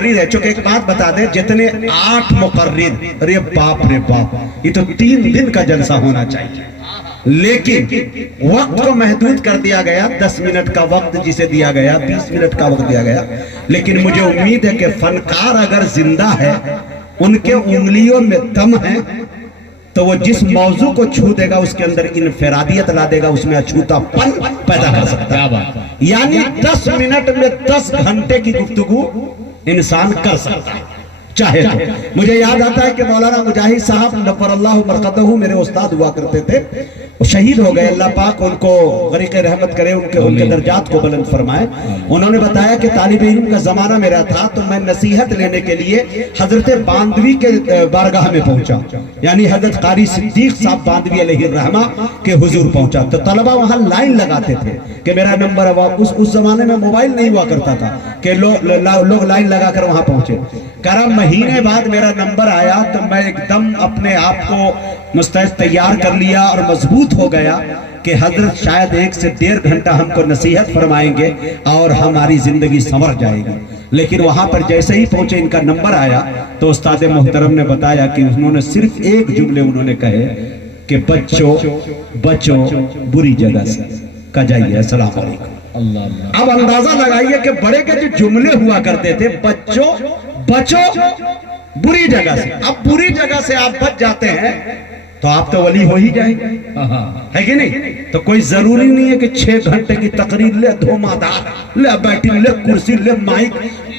मुकर्रिर है। चूंकि एक बात बता दें, जितने 8 मुकर्रिर, अरे बाप रे बाप, ये तो 3 दिन का जलसा होना चाहिए, लेकिन वक्त को महदूद कर दिया गया। 10 मिनट का वक्त जिसे दिया गया, 20 मिनट का वक्त दिया गया। लेकिन मुझे उम्मीद है कि फनकार अगर जिंदा है, उनके उंगलियों में दम है, तो वो जिस मौजू को छू देगा उसके अंदर इनफरादियत ला देगा, उसमें अछूतापन पैदा कर सकता है। यानी 10 मिनट में 10 घंटे की गुफ्तगू इंसान कर सकता है चाहे तो। मुझे याद आता है कि मौलाना मुजाहिद साहब नफ़रल्लाहु मरक़दहू मेरे उस्ताद हुआ करते थे, वो शहीद हो गए, अल्लाह पाक उनको गरीक़े रहमत करे, उनके दर्जात को बुलंद फरमाए। उन्होंने बताया कि तालिब इल्म का जमाना मेरा था, तो मैं नसीहत लेने के लिए हजरत बांदवी के बारगाह में पहुंचा, यानी हजरत कारी सिद्दीक साहब बांदवी अलैहिर्रहमा के हुजूर पहुंचा। तो तलबा वहां लाइन लगाते थे कि मेरा नंबर। उस जमाने में मोबाइल नहीं हुआ करता था कि लोग लाइन लगाकर वहां पहुंचे। करा महीने बाद मेरा नंबर आया, तो मैं एकदम अपने आप को मुस्तैद तैयार कर लिया और मजबूत हो गया कि हजरत शायद 1 से 1.5 घंटा हमको नसीहत फरमाएंगे और हमारी जिंदगी संवर जाएगी। लेकिन वहां पर जैसे ही पहुंचे, इनका नंबर आया, तो उस्ताद मोहतरम ने बताया कि उन्होंने सिर्फ एक जुमले उन्होंने कहे कि बच्चों बचो बुरी जगह से का जाइए, अस्सलाम वालेकुम। अब अंदाजा लगाइए कि बड़े के जो जुमले हुआ करते थे, बच्चों बचो बुरी जगह से, अब बुरी जगह से आप बच जाते हैं तो आप तो वली हो ही जाएंगे, है कि नहीं? तो कोई जरूरी नहीं है कि 6 घंटे की तकरीर ले, धोमादार ले, बैठी ले, कुर्सी ले, माइक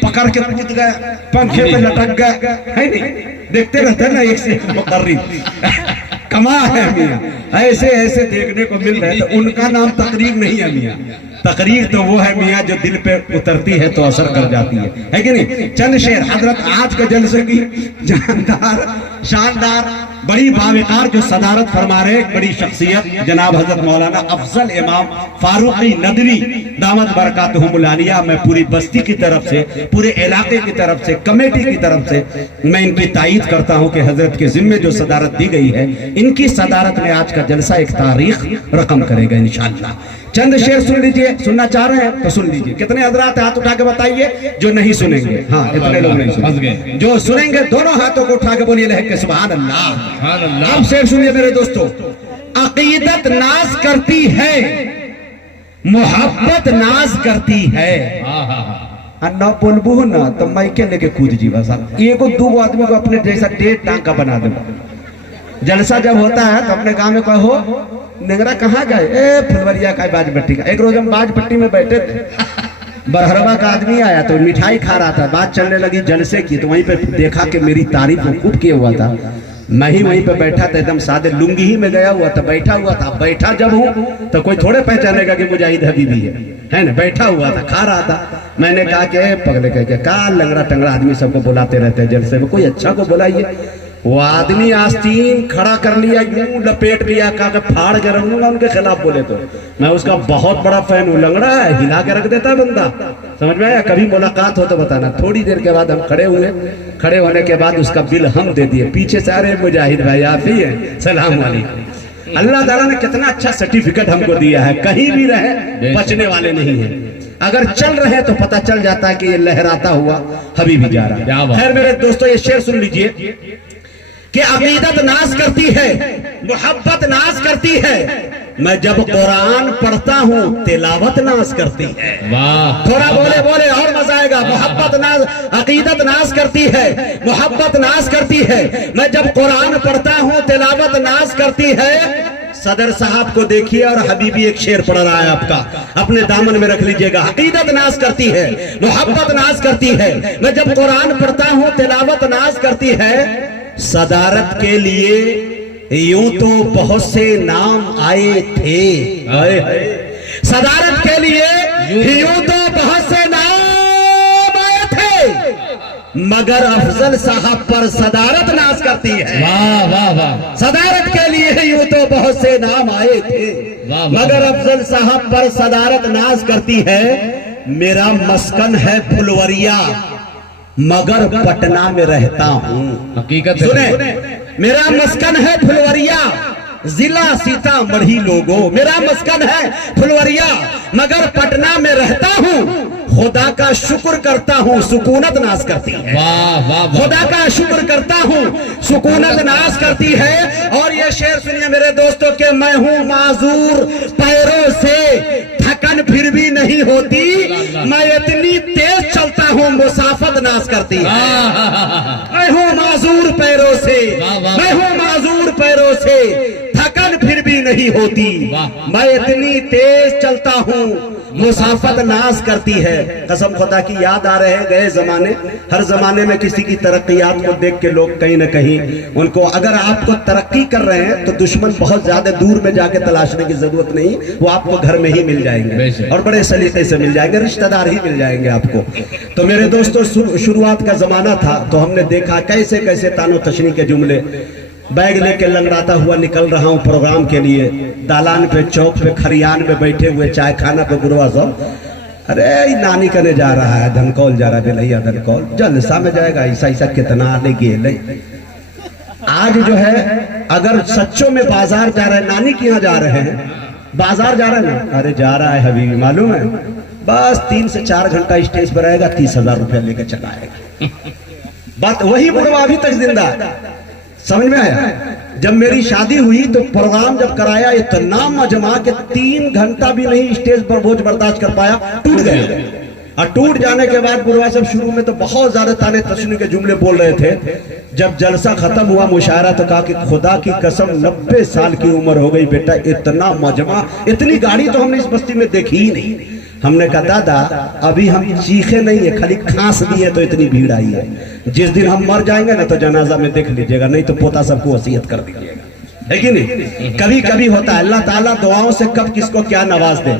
पकड़ के कूद गए, पंखे पे लटक गए, है नहीं? देखते रहते हैं ना एक से एक मुकर्रिर कमा है मियां, ऐसे ऐसे देखने को मिल रहे हैं। तो उनका नाम तकरीर नहीं है मियां, तकरीर तो वो है मियां जो दिल पे उतरती है तो असर कर जाती है कि नहीं? चंद शेर हजरत आज के जलसे की जानदार शानदार बड़ी बावकार जो सदारत फरमा रहे, बड़ी शख्सियत जनाब हजरत मौलाना अफजल इमाम फारूकी नदवी दामत बरकातहुमुल आलिया। मैं पूरी बस्ती की तरफ से, पूरे इलाके की तरफ से, कमेटी की तरफ से मैं इनकी तायीद करता हूं कि हजरत के जिम्मे जो सदारत दी गई है, इनकी सदारत में आज का जलसा एक तारीख रकम करेगा इंशाअल्लाह। चंद शेर सुन लीजिए, सुनना चाह रहे हैं तो सुन लीजिए। कितने हजरात हाथ उठा के बताइए जो नहीं सुनेंगे? हाँ, इतने लोग नहीं सुनेंगे। जो सुनेंगे दोनों हाथों को उठा के बोलिए लहके सुभान अल्लाह। अब शेर सुनिए मेरे दोस्तों। अकीदत नाज करती है, मोहब्बत नाज करती है। ना बोलबू ना तो माइके लेके कूद जी, बस एगो 2 आदमी को अपने जैसा 1.5 टांग का बना दो। जलसा जब होता है तो अपने गांव में कहो नेगरा कहाँ गए, ए फुलवरिया का बाज भट्टी का। एक रोज हम बाज भट्टी में बैठे थे, बरहरवा का आदमी आया तो मिठाई खा रहा था, बात चलने लगी जलसे की, तो वहीं पे देखा कि मेरी तारीफ खूब किया हुआ था। मैं ही वहीं पे बैठा था, एकदम सादे लुंगी ही में गया हुआ था, बैठा हुआ था। बैठा जब हूँ तो कोई थोड़े पहचानेगा कि मुजाहिद हबीबी है ना? बैठा हुआ था, खा रहा था। मैंने कहा कि पगले कह के का लंगड़ा टंगड़ा आदमी सबको बुलाते रहते हैं जलसे में, कोई अच्छा को बुलाइए। वो आदमी आस्तीन खड़ा कर लिया, यूं लपेट लिया, कहा फाड़ के रखूंगा उनके खिलाफ बोले तो। मैं उसका बहुत बड़ा फैन हूँ, लंगड़ा है, हिला के रख देता है बंदा, समझ में आया? कभी मुलाकात हो तो बताना। थोड़ी देर के बाद हम खड़े हुए, खड़े होने के बाद उसका बिल हम दे दिए। पीछे से अरे मुजाहिद भाई आप ही हैं, सलाम वालेकुम। अल्लाह ताला ने कितना अच्छा सर्टिफिकेट हमको दिया है, कहीं भी रहे बचने वाले नहीं है। अगर चल रहे तो पता चल जाता है कि ये लहराता हुआ हबीबी जा रहा है। खैर मेरे दोस्तों, ये शेर सुन लीजिए कि अकीदत नाज करती है, मोहब्बत नाज करती है। मैं जब कुरान पढ़ता हूँ तिलावत नाज करती है। वाह, थोड़ा बोले बोले और मजा आएगा। मोहब्बत नाज, अकीदत नाज करती है, मोहब्बत नाज करती है। मैं जब कुरान पढ़ता हूँ तिलावत नाज करती है। सदर साहब को देखिए और हबीबी एक शेर पढ़ रहा है आपका, अपने दामन में रख लीजिएगा। अकीदत नाज करती है, मोहब्बत नाज करती है। मैं जब कुरान पढ़ता हूँ तिलावत नाज करती है। सदारत के लिए यूं तो बहुत से नाम आए थे, सदारत के लिए यूं तो बहुत से नाम आए थे, मगर अफजल साहब पर सदारत नाज करती है। वाह वाह वाह। सदारत के लिए यूं तो बहुत से नाम आए थे, मगर अफजल साहब पर सदारत नाज करती है। मेरा मस्कन है फुलवरिया, मगर पटना में रहता हूँ। हकीकत सुने, मेरा मस्कन है फुलवरिया, जिला सीतामढ़ी लोगों। मेरा मस्कन है फुलवरिया, मगर पटना में रहता हूँ। خدا کا شکر کرتا ہوں سکونت ناز کرتی ہے. خدا کا شکر کرتا ہوں سکونت ناز کرتی ہے. اور یہ شعر سنیے میرے دوستوں کہ میں ہوں معذور پیروں سے تھکن پھر بھی نہیں ہوتی, میں اتنی تیز چلتا ہوں مسافت ناز کرتی ہے. میں ہوں معذور پیروں سے, میں ہوں معذور پیروں سے تھکن پھر بھی نہیں ہوتی, میں اتنی تیز چلتا ہوں مسافت ناز کرتی ہے. قسم خدا کی یاد آ رہے ہیں گئے زمانے. ہر زمانے میں کسی کی ترقیات کو دیکھ کے لوگ کہیں نہ کہیں ان کو, اگر آپ کو ترقی کر رہے ہیں تو دشمن بہت زیادہ دور میں جا کے تلاشنے کی ضرورت نہیں, وہ آپ کو گھر میں ہی مل جائیں گے اور بڑے سلیقے سے مل جائیں گے, رشتہ دار ہی مل جائیں گے آپ کو. تو میرے دوستو شروعات کا زمانہ تھا تو ہم نے دیکھا کیسے کیسے تان و تشنیع کے جملے. بیگ لے کے لنگڑاتا ہوا نکل رہا ہوں پروگرام کے لیے, دالان پہ چوک پہ کھریان میں بیٹھے ہوئے چائے کھانا پہ گروا صاحب, ارے نانی کنے جا رہا ہے, دھنکول جا رہا ہے, بلہیا دھنکول جلسہ میں جائے گا, ایسا کتنا آنے گئے. آج جو ہے اگر سچوں میں بازار جا رہے ہیں, نانی کی یہاں جا رہے ہیں, بازار جا رہے ہیں نا, ارے جا رہا ہے حبیبی معلوم ہے, بس 3 سے 4 گھنٹہ اسٹیج پر رہے گا, 30,000 روپے لے کے چلا آئے گا. بات وہی بڑھوا ابھی تک زندہ ہے. سمجھ میں آیا؟ جب میری شادی ہوئی تو پروگرام جب کرایا اتنا مجمع کہ 3 گھنٹہ بھی نہیں اسٹیج پر بوجھ برداشت کر پایا, ٹوٹ گئے. اور ٹوٹ جانے کے بعد بلوا صاحب شروع میں تو بہت زیادہ تانے تشنیع کے جملے بول رہے تھے. جب جلسہ ختم ہوا مشاعرہ تو کہا کہ خدا کی قسم 90 سال کی عمر ہو گئی بیٹا, اتنا مجمع, اتنی گاڑی تو ہم نے اس بستی میں دیکھی ہی نہیں. ہم نے کہا دادا ابھی ہم چیخے نہیں ہے, خالی کھانس دیے تو اتنی بھیڑ آئی ہے. جس دن ہم مر جائیں گے نا تو جنازہ میں دیکھ لیجئے گا, نہیں تو پوتا سب کو وصیت کر دیجئے گا, ہے کہ نہیں؟ کبھی کبھی ہوتا ہے, اللہ تعالیٰ دعاؤں سے کب کس کو کیا نواز دے.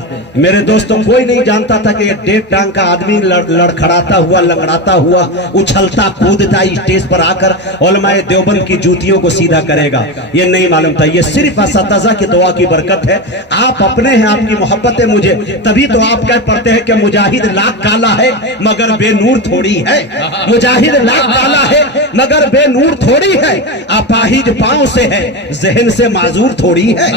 میرے دوستوں کوئی نہیں جانتا تھا کہ یہ 1.5 ٹانگ کا آدمی لڑکھڑاتا ہوا لنگڑاتا ہوا اچھلتا کودتا اسٹیج پر آ کر علماء دیوبند کی جوتیوں کو سیدھا کرے گا, یہ نہیں معلوم تھا. یہ صرف اساتذہ کی دعا کی برکت ہے. آپ اپنے ہیں, آپ کی محبت ہے مجھے, تبھی تو آپ کہہ پڑھتے ہیں کہ مجاہد لاکھ کالا ہے مگر بے نور تھوڑی ہے. مجاہد لاکھ کالا ہے مگر بے نور تھوڑی ہے, اپاہج پاؤں سے ہے ذہن سے معذور تھوڑی ہے.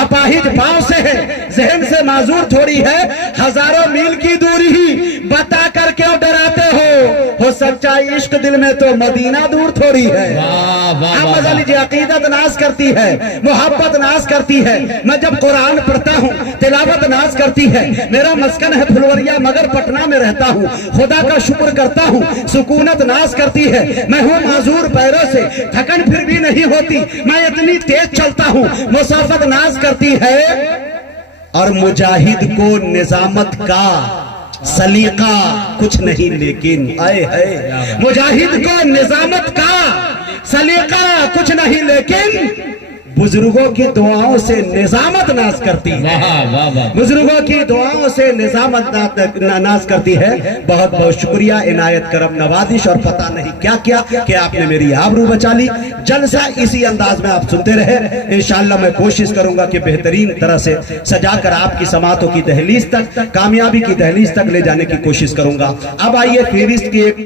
اپاہج پاؤں سے ہے ذہن سے معذور تھوڑی ہے. ہزاروں میل کی دوری ہی بتا کر کیوں ڈراتے ہو سچائی عشق دل میں تو مدینہ دور تھوڑی ہے. آپ مزہ لیجئے, عقیدت ناز کرتی ہے, محبت ناز کرتی ہے. میں جب قرآن پڑھتا ہوں تلاوت ناز کرتی ہے. میرا مسکن ہے پھلوریا مگر پٹنہ میں رہتا ہوں, خدا کا شکر کرتا ہوں سکونت ناز کرتی ہے. میں ہوں معذور پیروں سے تھکن پھر بھی نہیں ہوتی, میں اتنی تیز چلتا ہوں مسافت ناز کرتی ہے. اور مجاہد کو نظامت کا سلیقہ کچھ نہیں لیکن آئے ہے, مجاہد کو نظامت کا سلیقہ کچھ نہیں لیکن بزرگوں کی دعاؤں سے نظامت ناز کرتی ہے. بزرگوں کی دعاؤں سے نظامت ناز کرتی ہے. بہت بہت شکریہ, عنایت کرم نوازش اور پتہ نہیں کیا کیا کہ آپ نے میری آبرو بچا لی. جلسہ اسی انداز میں آپ سنتے رہے. انشاءاللہ میں کوشش کروں گا کہ بہترین طرح سے سجا کر آپ کی سماعتوں کی دہلیز تک, کامیابی کی دہلیز تک لے جانے کی کوشش کروں گا. اب آئیے فہرست کی ایک